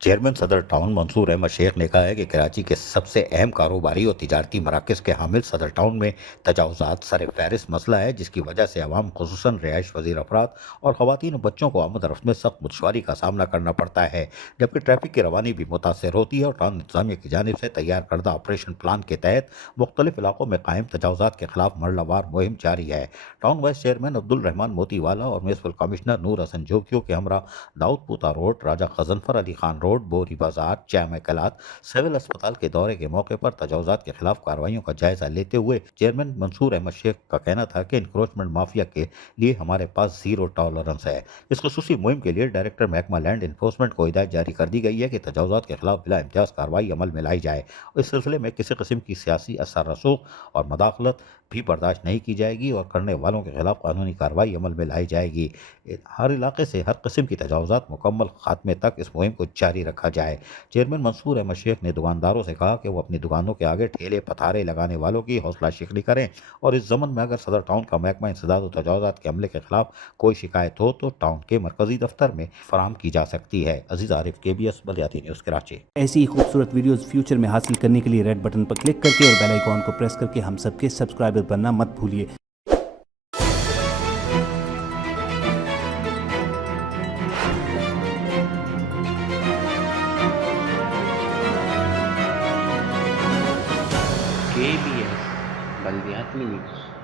Chairman صدر town منصور احمد شیخ نے کہا ہے کہ کراچی کے سب سے اہم کاروباری اور تجارتی مراکز کے حامل صدر ٹاؤن میں تجاوزات سر فہرست مسئلہ ہے، جس کی وجہ سے عوام خصوصاً رہائش پذیر افراد اور خواتین و بچوں کو آمد و رفت میں سخت دشواری کا سامنا کرنا پڑتا ہے، جبکہ ٹریفک کی روانی بھی متاثر ہوتی ہے اور ٹاؤن انتظامیہ کی جانب سے تیار کردہ آپریشن پلان کے تحت مختلف علاقوں میں قائم تجاوزات کے خلاف مرحلہ وار مہم جاری ہے۔ ٹاؤن وائس چیئرمین عبد الرحمان موتی والا اور میونسپل کمشنر نور حسن جوکیو کے ہمراہ داؤد پوتا روڈ، راجہ غضنفر علی خان روڈ، بوری بازار، جامع کلات، سول اسپتال کے دورے کے موقع پر تجاوزات کے خلاف کارروائیوں کا جائزہ لیتے ہوئے چیئرمین منصور احمد شیخ کا کہنا تھا کہ انکروچمنٹ مافیا کے لیے ہمارے پاس زیرو ٹالرنس ہے۔ اس خصوصی مہم کے لیے ڈائریکٹر محکمہ لینڈ انفورسمنٹ کو ہدایت جاری کر دی گئی ہے کہ تجاوزات کے خلاف بلا امتیاز کارروائی عمل میں لائی جائے اور اس سلسلے میں کسی قسم کی سیاسی اثر رسوخ اور مداخلت بھی برداشت نہیں کی جائے گی اور کرنے والوں کے خلاف قانونی کارروائی عمل میں لائی جائے گی۔ ہر علاقے سے ہر قسم کی تجاوزات مکمل خاتمے تک اس مہم کو جاری رکھا جائے۔ چیئرمین منصور احمد شیخ نے دکانداروں سے کہا کہ وہ اپنی دکانوں کے آگے ٹھیلے پتھارے لگانے والوں کی حوصلہ شکنی کریں اور اس ضمن میں اگر صدر ٹاؤن کا محکمہ انسداد و تجاوزات کے عملے کے خلاف کوئی شکایت ہو تو ٹاؤن کے مرکزی دفتر میں فراہم کی جا سکتی ہے۔ عزیز عارف، KBS بلدیاتی نیوز کراچی۔ ایسی ہی خوبصورت ویڈیوز فیوچر میں حاصل کرنے کے لیے ریڈ بٹن پر کلک کر کے اور بیل آئیکن کو پریس کر کے ہم سب کے سبسکرائبر بننا مت بھولیے۔ KBS بلدیاتی نیوز۔